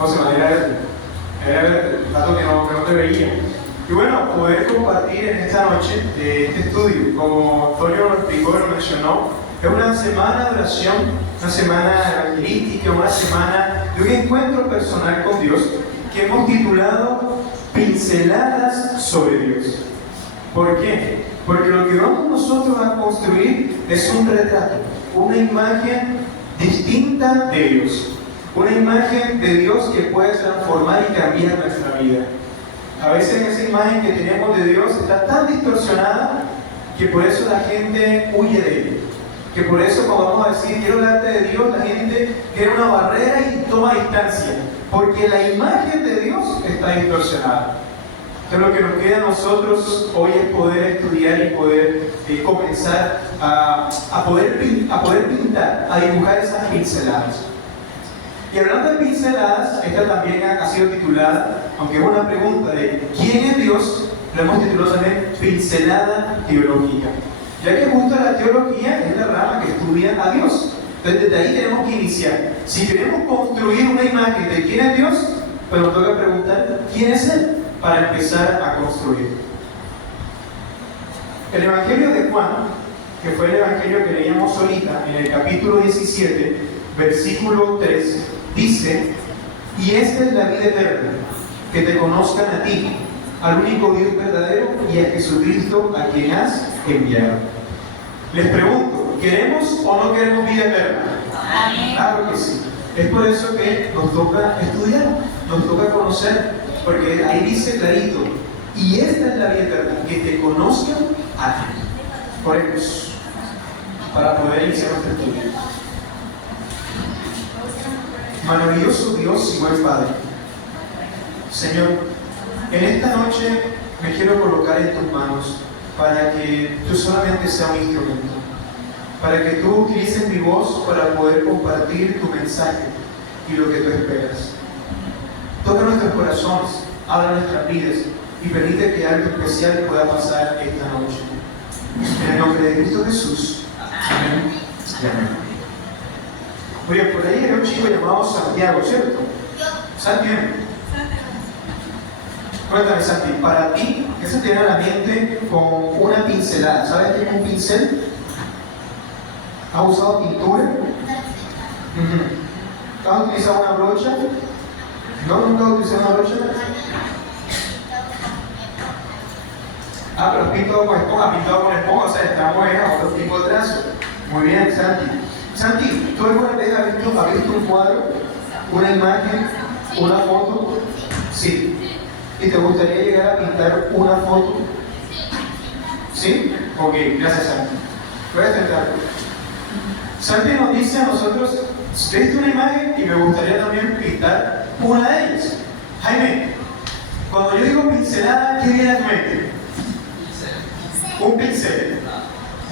José Manuel, era tanto que no te veía. Y bueno, poder compartir en esta noche este estudio, como Antonio lo explicó y lo mencionó, es una semana de oración, una semana evangelística, una semana de un encuentro personal con Dios que hemos titulado Pinceladas sobre Dios. ¿Por qué? Porque lo que vamos nosotros a construir es un retrato, una imagen distinta de Dios, una imagen de Dios que puede transformar y cambiar nuestra vida. A veces esa imagen que tenemos de Dios está tan distorsionada que por eso la gente huye de ella. Que por eso cuando vamos a decir quiero hablarte de Dios, la gente crea una barrera y toma distancia. Porque la imagen de Dios está distorsionada. Entonces lo que nos queda a nosotros hoy es poder estudiar y poder comenzar a poder pintar, a dibujar esas pinceladas. Y hablando de pinceladas, esta también ha sido titulada, aunque es una pregunta de ¿quién es Dios? Lo hemos titulado también Pincelada Teológica. Ya que justo la teología es la rama que estudia a Dios. Entonces desde ahí tenemos que iniciar. Si queremos construir una imagen de quién es Dios, pues nos toca preguntar ¿quién es Él? Para empezar a construir. El Evangelio de Juan, que fue el Evangelio que leíamos ahorita, en el capítulo 17, versículo 3, dice: y esta es la vida eterna, que te conozcan a ti, al único Dios verdadero, y a Jesucristo a quien has enviado. Les pregunto, ¿queremos o no queremos vida eterna? Amén. Claro que sí. Es por eso que nos toca estudiar, nos toca conocer, porque ahí dice clarito: y esta es la vida eterna, que te conozcan a ti. Oremos para poder iniciar nuestro estudio. Maravilloso Dios y buen Padre, Señor, en esta noche me quiero colocar en tus manos para que tú solamente seas un instrumento, para que tú utilices mi voz para poder compartir tu mensaje y lo que tú esperas. Toca nuestros corazones, habla nuestras vidas y permite que algo especial pueda pasar esta noche. En el nombre de Cristo Jesús. Amén. Amén. Oye, por ahí hay un chico llamado Santiago, ¿cierto? Santiago. Cuéntame, Santi, para ti, ¿qué se te viene a la mente con una pincelada? ¿Sabes qué es un pincel? ¿Has usado pintura? ¿Has utilizado una brocha? ¿No? ¿Nunca has utilizado una brocha? Ah, pero has pintado con esponja, o sea, estamos en otro tipo de trazo. Muy bien, Santi. Santi, ¿tú alguna vez has visto un cuadro, una imagen, una foto? Sí. ¿Y te gustaría llegar a pintar una foto? ¿Sí? Ok, gracias, Santi. Voy a intentarlo. Santi nos dice a nosotros: ¿viste una imagen? Y me gustaría también pintar una de ellas. Jaime, cuando yo digo pincelada, ¿qué viene a tu mente? Un pincel.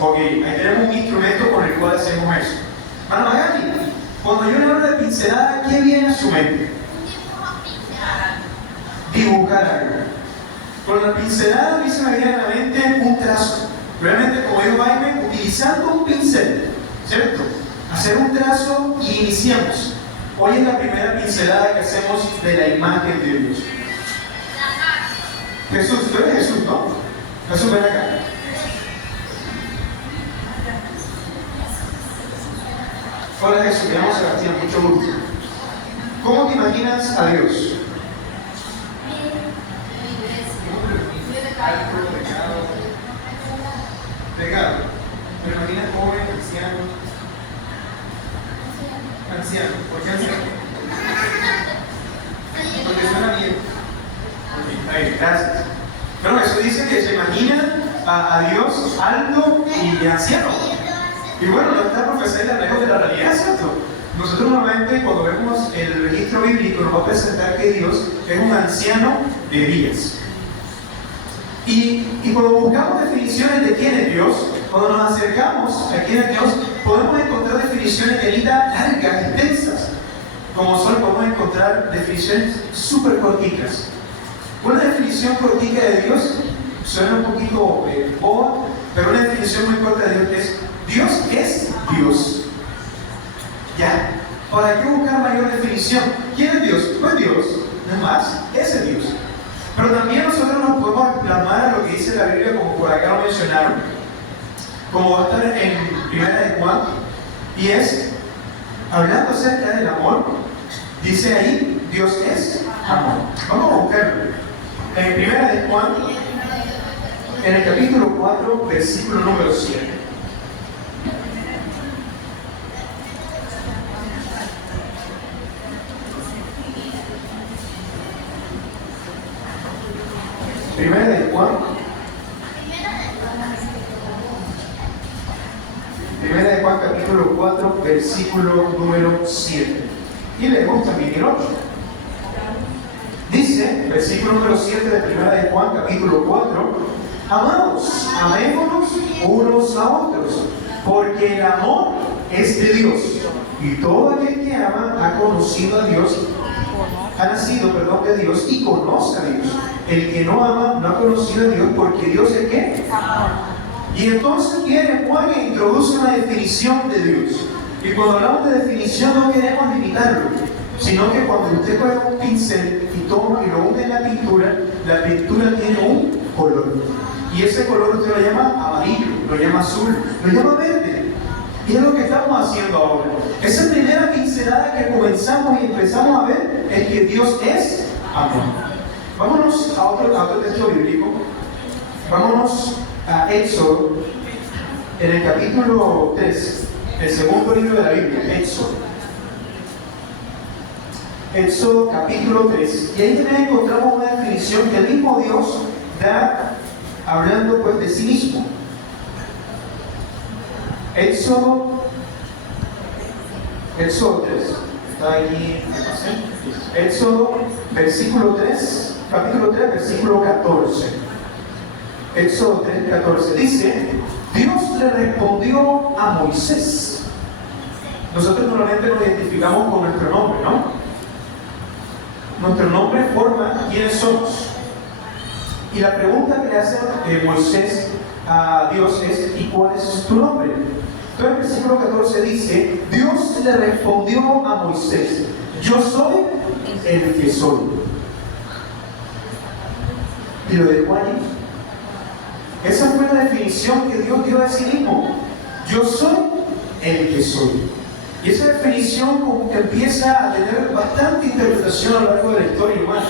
Ok, ahí tenemos un instrumento con el cual hacemos eso. Mano Magali, cuando yo le hablo de pincelada, ¿qué viene a su mente? Dibujar algo. Con la pincelada a mí se me viene a la mente un trazo. Realmente, como dijo Jaime, utilizando un pincel, ¿cierto? Hacer un trazo y iniciamos. Hoy es la primera pincelada que hacemos de la imagen de Dios. Jesús, tú eres Jesús, ¿no? Jesús, ven acá. Hola Jesús, me llamo Sebastián, mucho gusto. ¿Cómo te imaginas a Dios? Pegado. ¿Te imaginas joven, anciano? Anciano. ¿Por qué anciano? Porque suena bien. Ok, ahí, gracias. Pero Jesús dice que se imagina a Dios alto y anciano. Y bueno, no está profecía lejos de la realidad, ¿cierto? Nosotros normalmente cuando vemos el registro bíblico nos va a presentar que Dios es un anciano de días. Y cuando buscamos definiciones de quién es Dios, cuando nos acercamos a quién es Dios, podemos encontrar definiciones de vida largas, extensas. Como son, podemos encontrar definiciones súper corticas. Una definición cortica de Dios suena un poquito boba, pero una definición muy corta de Dios es: Dios es Dios. Ya. ¿Para qué buscar mayor definición? ¿Quién es Dios? Pues Dios, no es más, ese es Dios. Pero también nosotros nos podemos exclamar a lo que dice la Biblia, como por acá lo mencionaron, como va a estar en 1 de Juan, y es, hablando acerca del amor, dice ahí, Dios es amor. Vamos a buscarlo. En 1 de Juan, en el capítulo 4, versículo número 7. Primera de Juan. Primera de Juan, capítulo 4, versículo número 7. Y leemos también el 8. Dice, versículo número 7 de Primera de Juan, capítulo 4: amados, amémonos unos a otros, porque el amor es de Dios, y todo aquel que ama ha conocido a Dios, ha nacido, de Dios, y conoce a Dios. El que no ama no ha conocido a Dios, porque Dios es ¿qué? Amor. Y entonces viene Juan e introduce una definición de Dios. Y cuando hablamos de definición no queremos limitarlo, sino que cuando usted coge un pincel y toma y lo hunde en la pintura tiene un color. Y ese color usted lo llama amarillo, lo llama azul, lo llama verde. Y es lo que estamos haciendo ahora. Esa primera pincelada que comenzamos y empezamos a ver es que Dios es amor. Vámonos a otro texto bíblico. Vámonos a Éxodo, en el capítulo 3, el segundo libro de la Biblia, Éxodo. Éxodo capítulo 3. Y ahí también encontramos una definición que el mismo Dios da, hablando pues de sí mismo. Éxodo 3. Está aquí. Éxodo, versículo 3, capítulo 3, versículo 14. Éxodo 3, 14. Dice, Dios le respondió a Moisés. Nosotros normalmente nos identificamos con nuestro nombre, ¿no? Nuestro nombre forma quiénes somos. Y la pregunta que le hace Moisés a Dios es, ¿y cuál es tu nombre? Entonces el versículo 14 dice, Dios le respondió a Moisés, yo soy el que soy. Y lo dejó allí. Esa fue la definición que Dios dio de sí mismo. Yo soy el que soy. Y esa definición como que empieza a tener bastante interpretación a lo largo de la historia humana,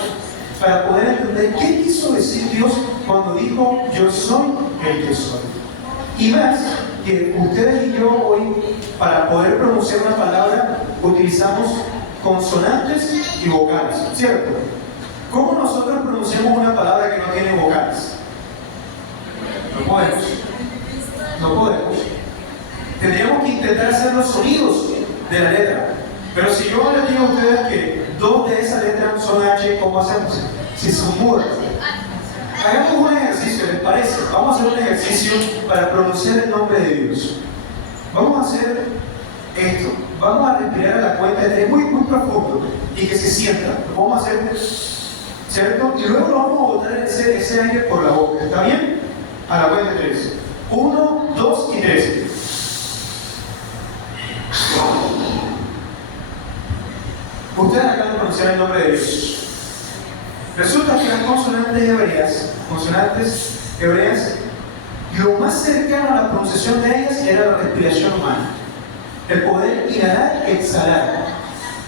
para poder entender qué quiso decir Dios cuando dijo, yo soy el que soy. Y más, que ustedes y yo hoy, para poder pronunciar una palabra, utilizamos consonantes y vocales, ¿cierto? ¿Cómo nosotros pronunciamos una palabra que no tiene vocales? No podemos. Tendríamos que intentar hacer los sonidos de la letra. Pero si yo les digo a ustedes que dos de esas letras son H, ¿cómo hacemos? Si son mudas. Hagamos un ejercicio, ¿les parece? Vamos a hacer un ejercicio para pronunciar el nombre de Dios. Vamos a hacer esto. Vamos a respirar a la cuenta de 3 muy, muy profundo y que se sienta. Lo vamos a hacer, ¿cierto? Y luego lo vamos a botar ese aire por la boca. ¿Está bien? A la cuenta de 3. 1, 2 y 3. Ustedes acaban de pronunciar el nombre de Dios. Resulta que las consonantes hebreas, lo más cercano a la pronunciación de ellas era la respiración humana, el poder inhalar y exhalar.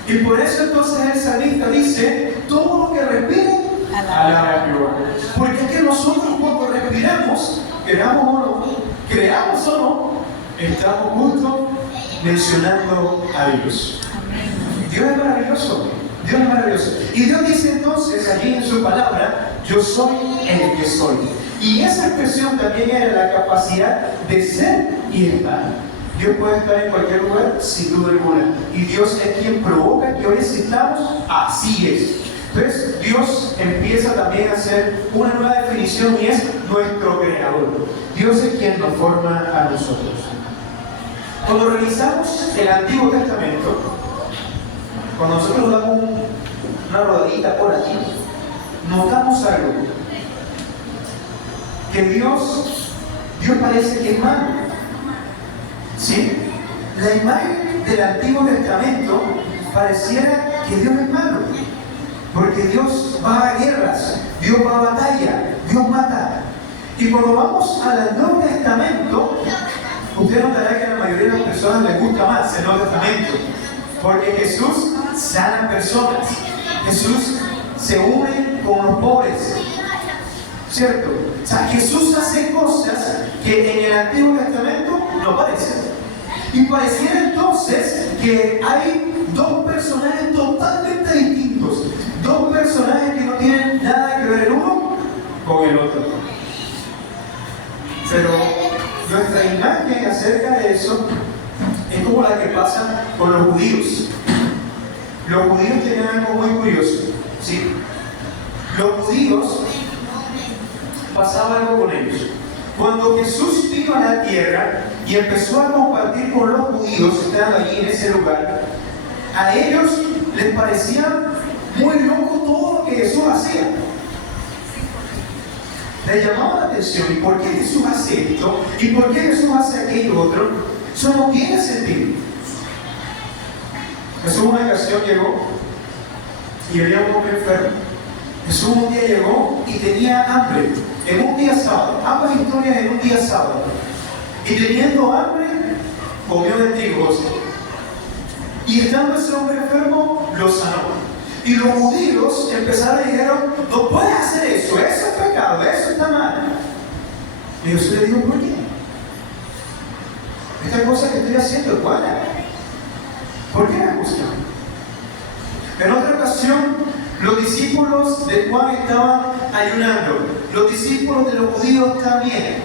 Y por eso entonces el salmista dice, todo lo que respire, alaba a Jehová. Porque es que nosotros cuando respiramos, creamos o no, estamos justo mencionando a Dios. Dios es maravilloso. Dios es maravilloso. Y Dios dice entonces allí en su palabra, yo soy el que soy. Y esa expresión también era la capacidad de ser y estar. Dios puede estar en cualquier lugar sin duda alguna. Y Dios es quien provoca que hoy existamos, así es. Entonces Dios empieza también a hacer una nueva definición y es nuestro creador. Dios es quien nos forma a nosotros. Cuando revisamos el Antiguo Testamento, cuando nosotros damos una rodadita por aquí, notamos algo. Que Dios parece que es malo. ¿Sí? La imagen del Antiguo Testamento pareciera que Dios es malo, porque Dios va a guerras, Dios va a batalla, Dios mata. Y cuando vamos al Nuevo Testamento, usted notará que a la mayoría de las personas les gusta más el Nuevo Testamento, porque Jesús sana personas, Jesús se une con los pobres, ¿cierto? O sea, Jesús hace cosas que en el Antiguo Testamento no parecen. Y pareciera entonces que hay dos personajes totalmente distintos, dos personajes que no tienen nada que ver el uno con el otro. Pero nuestra imagen acerca de eso es como la que pasa con los judíos. Los judíos tenían algo muy curioso, ¿sí? Los judíos, pasaba algo con ellos. Cuando Jesús vino a la tierra y empezó a compartir con los judíos que estaban allí en ese lugar, a ellos les parecía muy loco todo lo que Jesús hacía. Les llamaba la atención, ¿y por qué Jesús hace esto? ¿Y por qué Jesús hace aquello otro? Eso no tiene sentido. Jesús una ocasión llegó y había un hombre enfermo. Jesús un día llegó y tenía hambre, en un día sábado, ambas historias en un día sábado. Y teniendo hambre, comió de trigo. Y estando ese hombre enfermo, lo sanó. Y los judíos empezaron y dijeron, no puedes hacer eso es pecado, eso está mal. Y Jesús le dijo, ¿por qué? Esta cosa que estoy haciendo es buena. ¿Por qué me gusta? En otra ocasión, los discípulos de Juan estaban ayunando. Los discípulos de los judíos también,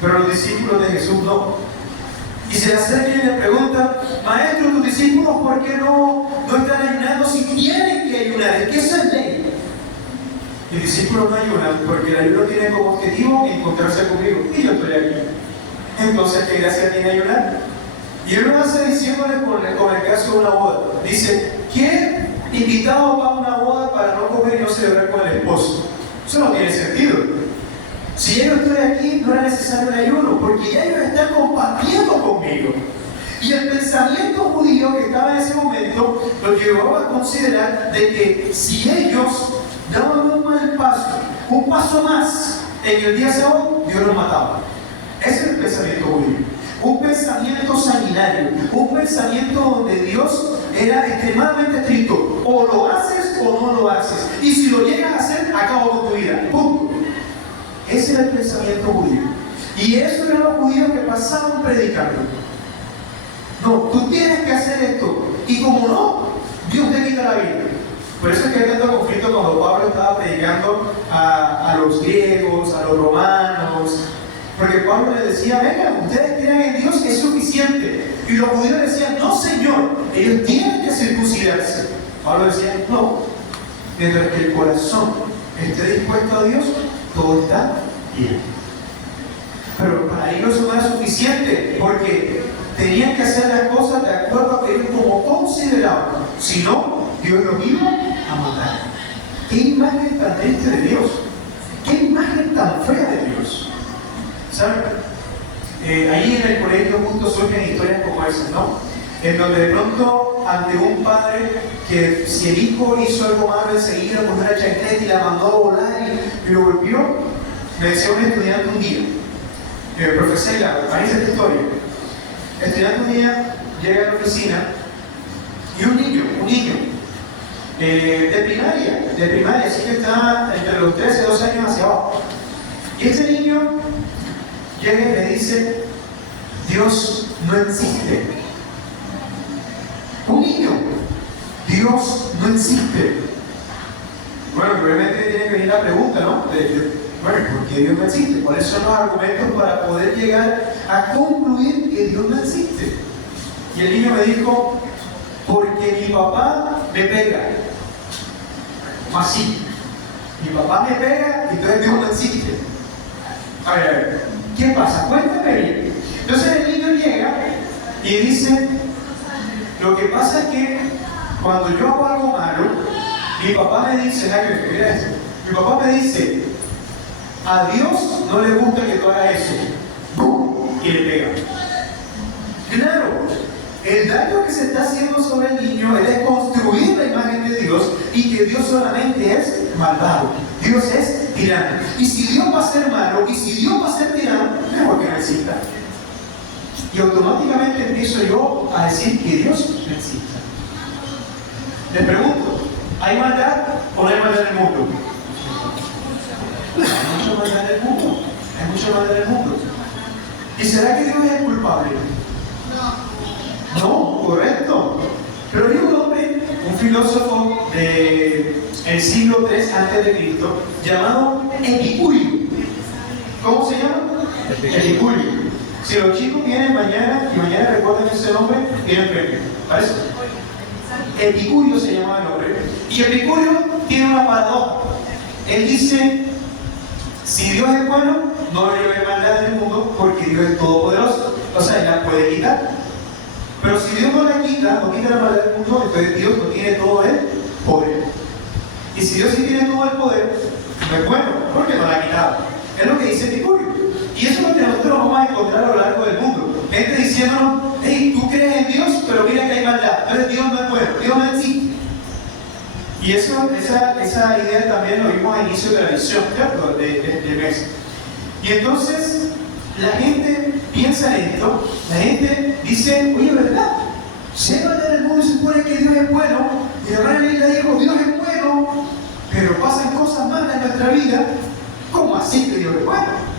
pero los discípulos de Jesús no. Y se le acercan y le preguntan, maestro, tus discípulos, ¿por qué no están ayunando si tienen que ayunar? ¿Es que eso es ley? Mis discípulos no ayunan porque el ayuno tiene como objetivo encontrarse conmigo. Y yo estoy aquí. Entonces, ¿qué gracia tiene ayunar? Y él lo hace diciéndole con el caso de una boda. Dice, ¿qué invitado va a una boda para no comer y no celebrar con el esposo? Eso no tiene sentido. Si yo estoy aquí, no era necesario el ayuno, porque ya ellos están compartiendo conmigo. Y el pensamiento judío que estaba en ese momento lo llevaba a considerar de que si ellos daban un mal paso, un paso más en el día sábado, Dios los mataba. Ese es el pensamiento judío. Un pensamiento sanguinario, un pensamiento donde Dios era extremadamente estricto. O lo haces o no lo haces. Y si lo llegas a hacer, acabo con tu vida. Punto. Ese era el pensamiento judío. Y eso eran los judíos que pasaban predicando. No, tú tienes que hacer esto. Y como no, Dios te quita la vida. Por eso es que hay tanto conflicto cuando Pablo estaba predicando a los griegos, a los romanos. Porque Pablo les decía, venga, ustedes crean en Dios, es suficiente. Y los judíos decían, no señor, ellos tienen que circuncidarse. Pablo decía, no. Mientras que el corazón esté dispuesto a Dios, todo está bien. Pero para ellos eso no era suficiente, porque tenían que hacer las cosas de acuerdo a lo que ellos como consideraban. Si no, Dios los iba a matar. ¿Qué imagen tan triste de Dios? ¿Qué imagen tan fea de Dios? ¿Saben? Ahí en el colegio justo surgen historias como esas, ¿no? En donde de pronto, ante un padre que si el hijo hizo algo malo enseguida con una chancleta y la mandó a volar y lo golpeó, me decía un estudiante un día, profesor, parece esta historia. El estudiante un día llega a la oficina y un niño, de primaria, así que está entre los 13 y 12 años hacia abajo. Y este niño llega y me dice, Dios no existe. Un niño, Dios no existe. Bueno, probablemente tiene que venir la pregunta, ¿no? Bueno, ¿por qué Dios no existe? ¿Cuáles son los argumentos para poder llegar a concluir que Dios no existe? Y el niño me dijo, porque mi papá me pega. Así. Mi papá me pega y entonces Dios no existe. A ver, ¿qué pasa? Cuéntame bien. Entonces el niño llega y dice, lo que pasa es que cuando yo hago algo malo, mi papá me dice, mira eso, mi papá me dice, a Dios no le gusta que tú hagas eso. ¡Bum! Y le pega. Claro, El daño que se está haciendo sobre el niño es construir la imagen de Dios y que Dios solamente es malvado. Dios es tirano. Y si Dios va a ser malo y si Dios va a ser tirano, mejor que no exista. Y automáticamente empiezo yo a decir que Dios no existe. Les pregunto, ¿hay maldad o no hay maldad en el mundo? Hay mucha maldad en el mundo. Hay mucha maldad en el mundo. ¿Y será que Dios es el culpable? No, correcto. Pero hay un hombre, un filósofo del siglo III a.C., llamado Epicurio. ¿Cómo se llama? Epicurio. Si los chicos vienen mañana y mañana recuerdan ese nombre, tienen premio. ¿Parece? Epicurio se llama el nombre. Y Epicurio tiene una paradoja. Él dice, si Dios es bueno, no debe haber maldad en el mundo porque Dios es todopoderoso. O sea, Él la puede quitar. Pero si Dios no la quita, no quita la maldad del mundo, entonces Dios no tiene todo el poder. Y si Dios sí tiene todo el poder, no es bueno, porque no la ha quitado. Es lo que dice Epicurio. Y eso es lo que nosotros vamos a encontrar a lo largo del mundo. Gente diciéndonos, hey, tú crees en Dios, pero mira que hay maldad. Entonces Dios no es bueno, Dios no existe. Y esa idea también lo vimos al inicio de la lección, ¿cierto? De mes. Y entonces, la gente piensa en esto, la gente dice, oye, ¿verdad? Si hay maldad en el mundo y se supone que Dios es bueno, y la hermana Linda dijo, Dios es bueno, pero pasan cosas malas en nuestra vida, ¿cómo así que Dios es bueno?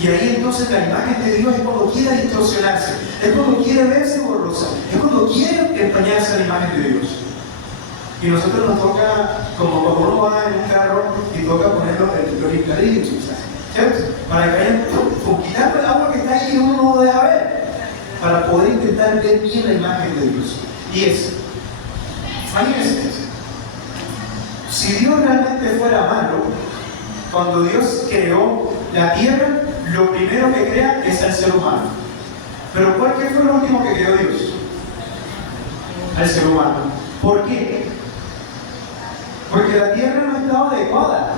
Y ahí entonces la imagen de Dios es cuando quiere distorsionarse, es cuando quiere verse borrosa, es cuando quiere empañarse a la imagen de Dios. Y nosotros nos toca, como cuando uno va en un carro y toca poner los infladillos, ¿cierto? Para que vayan quitando el agua que está ahí y uno no lo deja ver, para poder intentar ver bien la imagen de Dios. Y es, imagínense, si Dios realmente fuera malo, cuando Dios creó la tierra, lo primero que crea es al ser humano. Pero ¿cuál fue lo último que creó Dios? Al ser humano. ¿Por qué? Porque la tierra no estaba adecuada.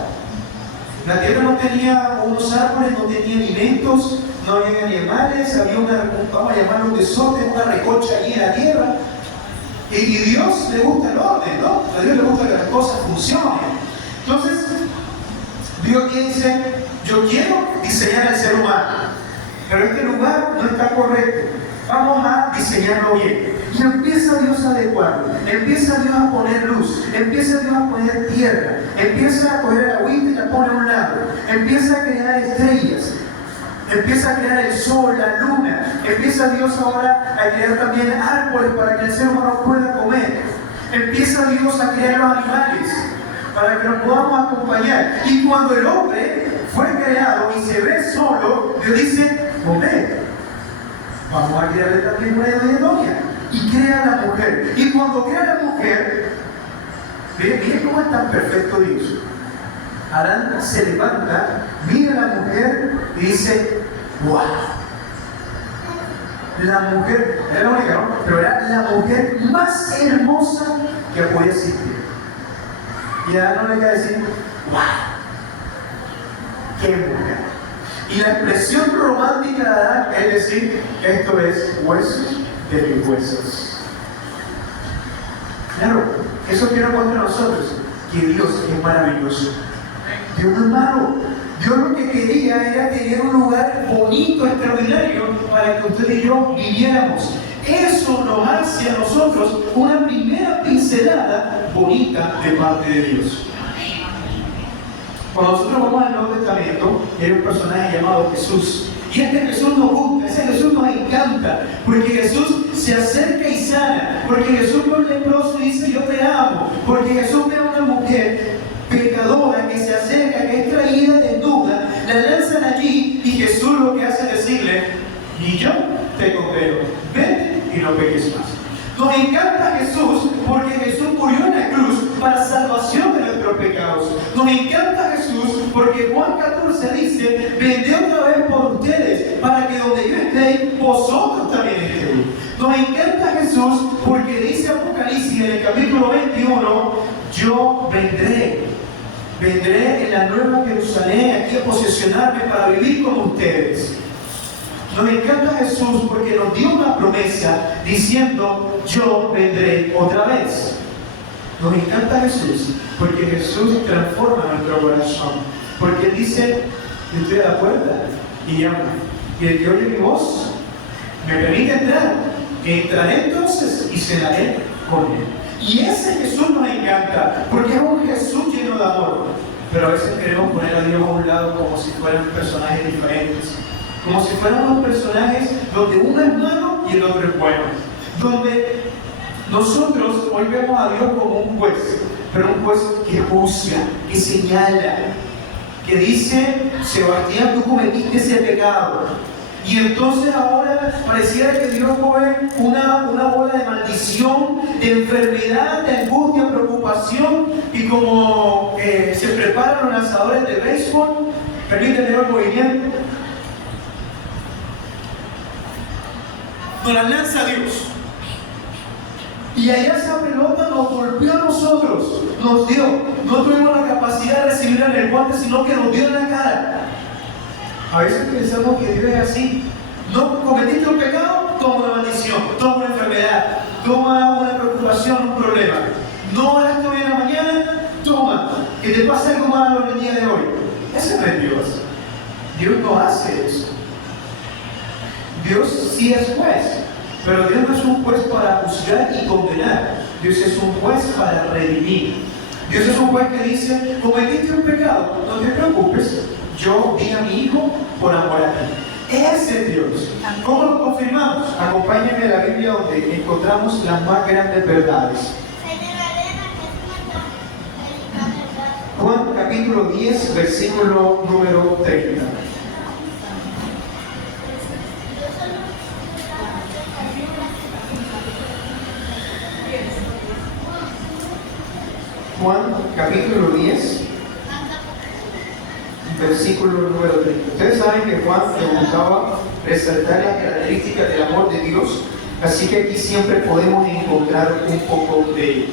La tierra no tenía unos árboles, no tenía alimentos, no había animales, había vamos a llamarlo un desorden, una recocha allí en la tierra. Y Dios le gusta el orden, ¿no? A Dios le gusta que las cosas funcionen. Entonces, Dios dice, yo quiero diseñar al ser humano, pero este lugar no está correcto. Vamos a diseñarlo bien. Y empieza Dios a adecuarlo, empieza Dios a poner luz, empieza Dios a poner tierra, empieza a coger el agüita y la pone a un lado, empieza a crear estrellas, empieza a crear el sol, la luna, empieza Dios ahora a crear también árboles para que el ser humano pueda comer, empieza Dios a crear los animales para que nos podamos acompañar. Y cuando el hombre fue creado y se ve solo, Dios dice, hombre, vamos a crearle también una idónea. Y crea la mujer. Y cuando crea la mujer, miren cómo es tan perfecto Dios. Adán se levanta, mira a la mujer y dice, ¡wow! La mujer, era la única, ¿no? Pero era la mujer más hermosa que podía existir. Y Adán no le iba a decir, ¡wow! ¡Qué mujer! Y la expresión romántica de Adán es decir, esto es huesos de mis huesos. Claro, eso quiero contra nosotros, que Dios es maravilloso. Dios no es malo. Dios lo que quería era tener un lugar bonito, extraordinario, para que usted y yo viviéramos. Eso nos hace a nosotros una primera pincelada bonita de parte de Dios. Cuando nosotros vamos al Nuevo Testamento, hay un personaje llamado Jesús. Y este Jesús nos gusta, ese Jesús nos encanta, porque Jesús se acerca y sana, porque Jesús ve a un leproso y dice, yo te amo, porque Jesús ve a una mujer pecadora que se acerca, que es traída desnuda, la lanzan allí y Jesús lo que hace es decirle, y yo te condeno, vete y no peques más. Nos encanta Jesús porque Jesús murió en la cruz para salvación de nuestros pecados. Nos encanta Jesús porque Juan 14 dice, vendré otra vez por ustedes para que donde yo esté, vosotros también estéis. Nos encanta Jesús porque dice Apocalipsis en el capítulo 21, yo vendré en la nueva Jerusalén aquí a posesionarme para vivir con ustedes. Nos encanta Jesús porque nos dio una promesa diciendo, yo vendré otra vez. Nos encanta Jesús porque Jesús transforma nuestro corazón. Porque Él dice, yo estoy a la puerta y llamo. Y el que oye mi voz me permite entrar. Entraré entonces y cenaré con Él. Y ese Jesús nos encanta porque es un Jesús lleno de amor. Pero a veces queremos poner a Dios a un lado como si fueran personajes diferentes. Como si fueran unos personajes donde uno es malo y el otro es bueno. Donde nosotros hoy vemos a Dios como un juez, pero un juez que juzga, que señala, que dice, Sebastián, tú cometiste ese pecado. Y entonces ahora pareciera que Dios pone una bola de maldición, de enfermedad, de angustia, preocupación, y como se preparan los lanzadores de béisbol, permíteme el movimiento, nos la lanza Dios. Y allá esa pelota nos golpeó a nosotros, nos dio. No tuvimos la capacidad de recibirla en el guante, sino que nos dio en la cara. A veces pensamos que Dios es así. No cometiste un pecado, toma una maldición, toma una enfermedad, toma una preocupación, un problema. No oraste hoy en la mañana, toma, que te pase algo malo en el día de hoy. Ese no es Dios. Dios no hace eso. Dios sí es juez, pero Dios no es un juez para juzgar y condenar. Dios es un juez para redimir. Dios es un juez que dice, cometiste un pecado, no te preocupes, yo di a mi hijo por amor a ti. Ese es Dios. ¿Cómo lo confirmamos? Acompáñenme a la Biblia donde encontramos las más grandes verdades. Juan capítulo 10, versículo número 30. Juan capítulo 10, versículo número 30. Ustedes saben que Juan le buscaba resaltar las características del amor de Dios, así que aquí siempre podemos encontrar un poco de ello.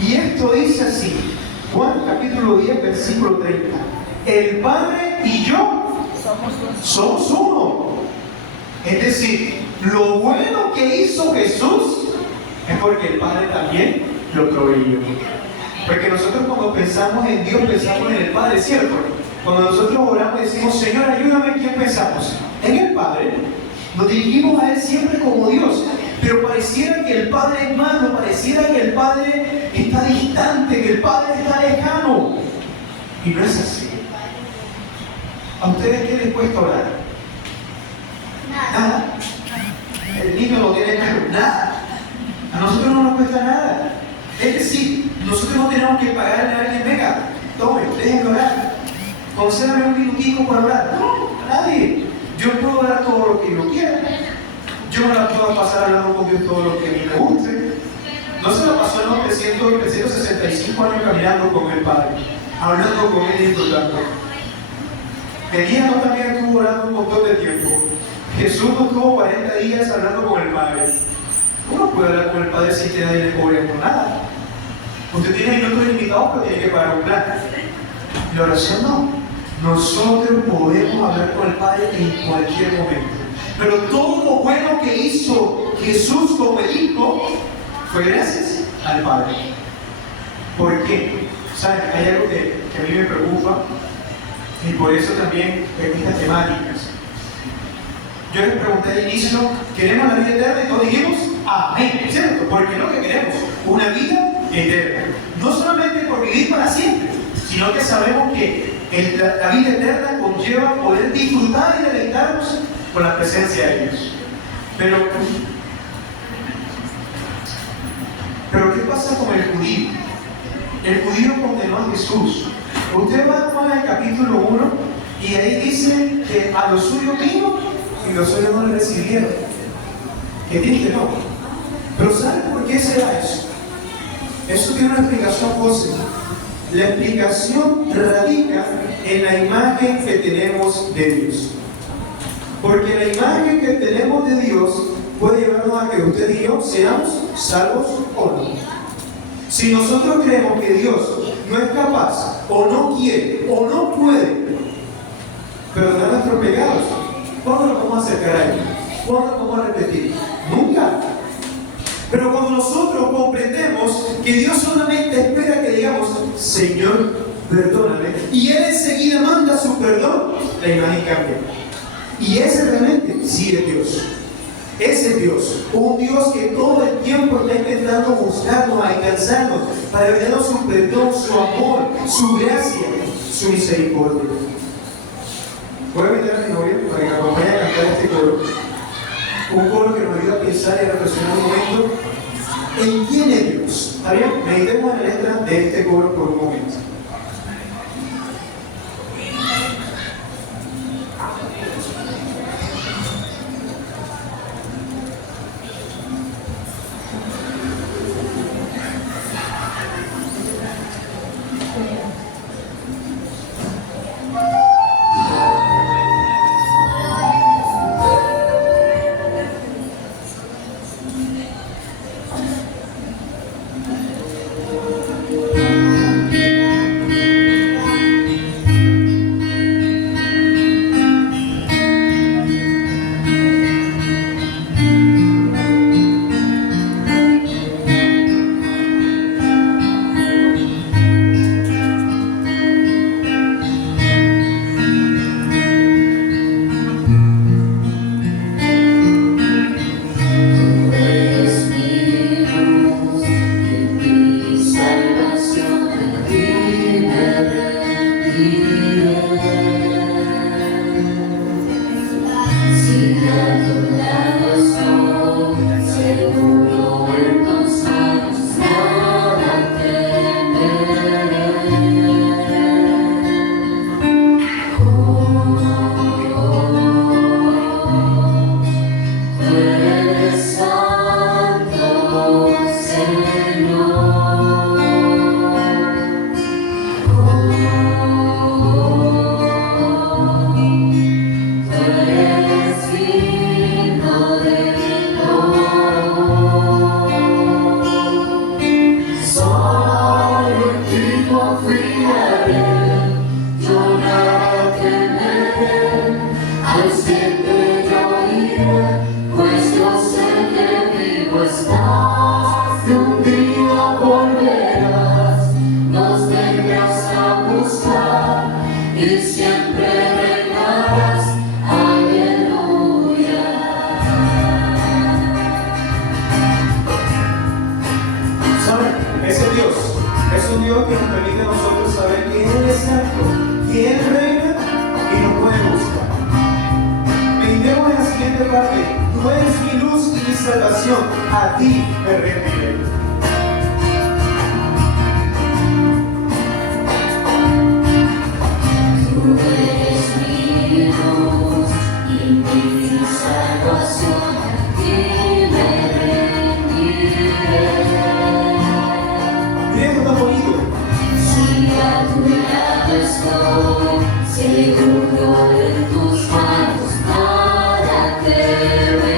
Y esto dice así, Juan capítulo 10, versículo 30. El Padre y yo somos uno. Es decir, lo bueno que hizo Jesús es porque el Padre también lo proveyó. Porque nosotros cuando pensamos en Dios, pensamos en el Padre, ¿cierto? Cuando nosotros oramos y decimos, Señor, ayúdame, ¿en quién pensamos? En el Padre. Nos dirigimos a Él siempre como Dios. Pero pareciera que el Padre es malo, pareciera que el Padre está distante, que el Padre está lejano. Y no es así. ¿A ustedes qué les cuesta orar? Nada. El niño no tiene claro, nada. A nosotros no nos cuesta nada. Es decir, nosotros no tenemos que pagarle a alguien, venga, tome, déjenme orar. Concédame un minutico para orar. No, nadie. Yo puedo orar todo lo que yo quiera. Yo me la puedo pasar hablando con Dios todo lo que a mí me guste. No se la pasó en los 365 años caminando con el Padre, hablando con Él y disfrutando. Elías no también estuvo orando un montón de tiempo. Jesús no estuvo 40 días hablando con el Padre. Uno puede hablar con el Padre sin que nadie le cobre por nada. Usted tiene minutos limitados, pero tiene que pagar un plan. La oración no. Nosotros podemos hablar con el Padre en cualquier momento. Pero todo lo bueno que hizo Jesús como el Hijo fue gracias al Padre. ¿Por qué? ¿Saben? Hay algo que a mí me preocupa y por eso también en estas temáticas. Yo les pregunté al inicio, ¿queremos la vida eterna? Y todos dijimos, amén, ¿cierto? Porque es lo que queremos, una vida eterna. No solamente por vivir para siempre, sino que sabemos que la vida eterna conlleva poder disfrutar y deleitarnos con la presencia de Dios. Pero ¿qué pasa con el judío? El judío condenó a Jesús. Usted va a Juan el capítulo 1 y ahí dice que a los suyos vino y los suyos no le recibieron. Qué triste, ¿no? Pero ¿saben por qué será eso? Eso tiene una explicación, José. La explicación radica en la imagen que tenemos de Dios. Porque la imagen que tenemos de Dios puede llevarnos a que usted y yo seamos salvos o no. Si nosotros creemos que Dios no es capaz, o no quiere, o no puede perdonar nuestros pecados, ¿Cuándo nos vamos a acercar a Él? ¿Cuándo nos vamos a repetir? Nunca. Pero cuando nosotros comprendemos que Dios solamente espera que digamos, Señor, perdóname, y Él enseguida manda su perdón, la imagen cambia. Y ese realmente sí es Dios. Ese es Dios, un Dios que todo el tiempo está intentando buscarnos, alcanzarnos, para darnos su perdón, su amor, su gracia, su misericordia. Voy a invitar a mi novia para que me acompañe a cantar este coro. Un coro que nos ayuda a pensar y a reflexionar un momento en quién es Dios. ¿Está bien? Meditemos en la letra de este coro por un momento. A ti me rendiré. Tú eres mi luz y mi salvación, a ti me rendiré. Mira cómo está bonito. Si a tu lado estoy, seguro en tus manos nada temeré.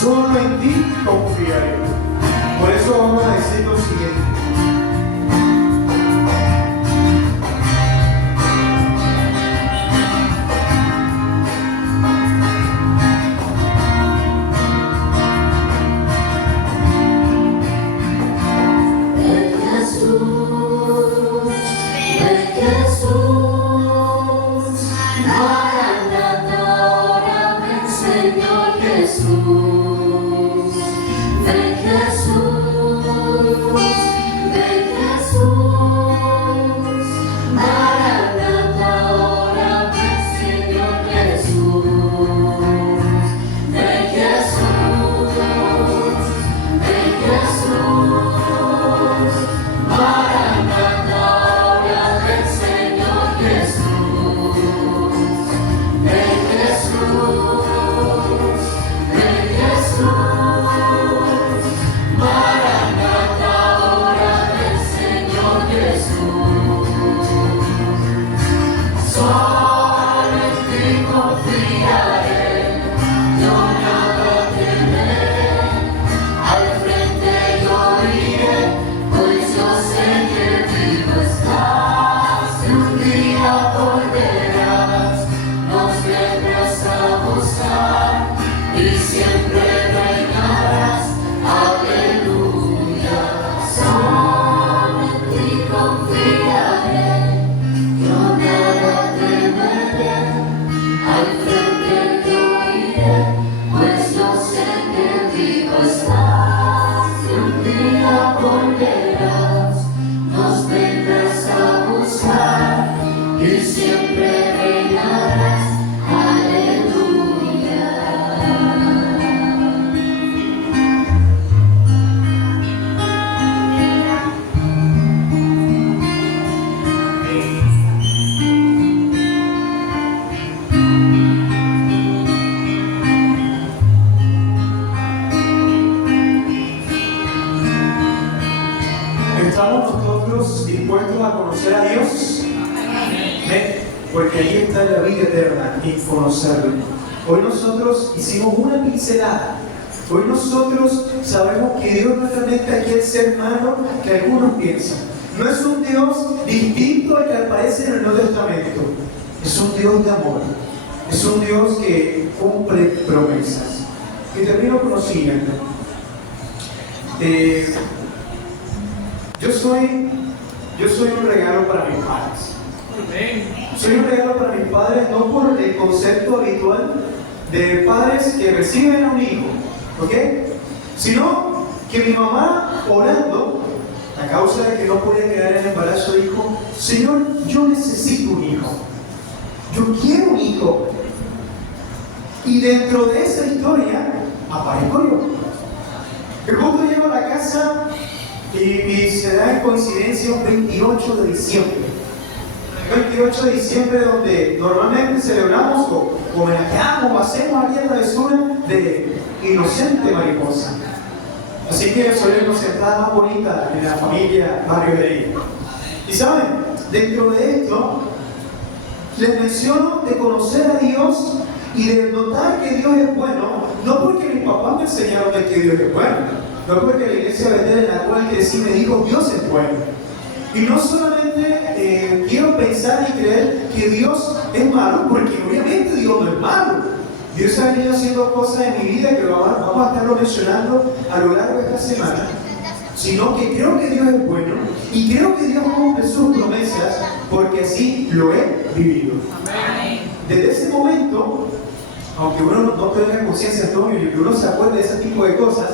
Solo en ti confiaré. Por eso vamos a decir lo siguiente. Jesús, ven Jesús, ven Jesús, Maranatha, ahora ven Señor Jesús, ven Jesús, ven Jesús, Maranatha, ahora ven Señor Jesús, ven Jesús. ¿Estamos nosotros dispuestos a conocer a Dios? Amén. Porque ahí está la vida eterna, en conocerlo. Hoy nosotros hicimos una pincelada. Hoy nosotros sabemos que Dios no es realmente aquel ser humano que algunos piensan. No es un Dios distinto al que aparece en el Nuevo Testamento. Es un Dios de amor. Es un Dios que cumple promesas. Y termino con lo siguiente. Yo soy un regalo para mis padres. Soy un regalo para mis padres no por el concepto habitual de padres que reciben a un hijo, ¿ok? Sino que mi mamá, orando, a causa de que no podía quedar en embarazo, dijo: Señor, yo necesito un hijo. Yo quiero un hijo. Y dentro de esa historia aparezco yo. El punto llego a la casa y se da en coincidencia un 28 de diciembre. 28 de diciembre, donde normalmente celebramos o homenajeamos o hacemos aquella travesura de inocente mariposa. Así que soy la inocentada más bonita de la familia Barrio Heredia. Y saben, dentro de esto, les menciono de conocer a Dios y de notar que Dios es bueno, no porque mis papás me enseñaron de que Dios es bueno, no porque la iglesia Betel en la cual crecí me dijo Dios es bueno. Y no solamente quiero pensar y creer que Dios es malo, porque obviamente Dios no es malo. Dios ha venido haciendo cosas en mi vida que vamos a estarlo mencionando a lo largo de esta semana, sino que creo que Dios es bueno y creo que Dios cumple sus promesas porque así lo he vivido. Desde ese momento, aunque uno no tenga conciencia, Antonio, y que uno se acuerde de ese tipo de cosas,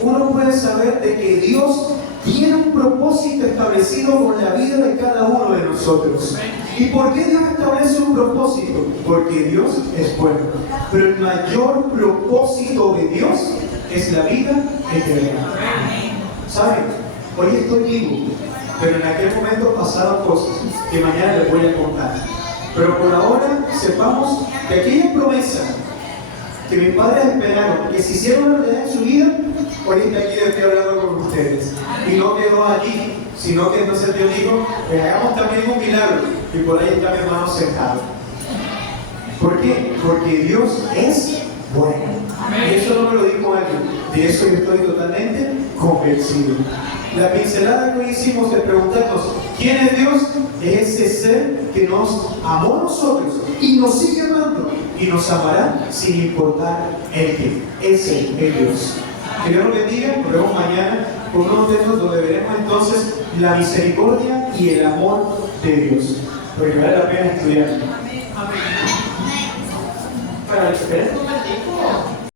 uno puede saber de que Dios tiene un propósito establecido con la vida de cada uno de nosotros. ¿Y por qué Dios establece un propósito? Porque Dios es bueno. Pero el mayor propósito de Dios es la vida eterna. ¿Saben? Hoy estoy vivo, pero en aquel momento pasaron cosas que mañana les voy a contar. Pero por ahora sepamos que aquella promesa que mis padres esperaron, que se hicieron realidad en su vida, hoy está aquí estoy hablando con ustedes. Y no quedó allí, sino que entonces Dios dijo, hagamos también un milagro. Y por ahí está mi hermano sentado. ¿Por qué? Porque Dios es bueno. Y eso no me lo dijo alguien. De eso yo estoy totalmente convencido. La pincelada que hoy hicimos de preguntarnos ¿quién es Dios? Es ese ser que nos amó a nosotros y nos sigue amando y nos amará sin importar el qué. Ese es Dios. Que Dios nos bendiga. Nos vemos mañana con unos textos donde veremos entonces la misericordia y el amor de Dios. Porque vale la pena estudiar. Para el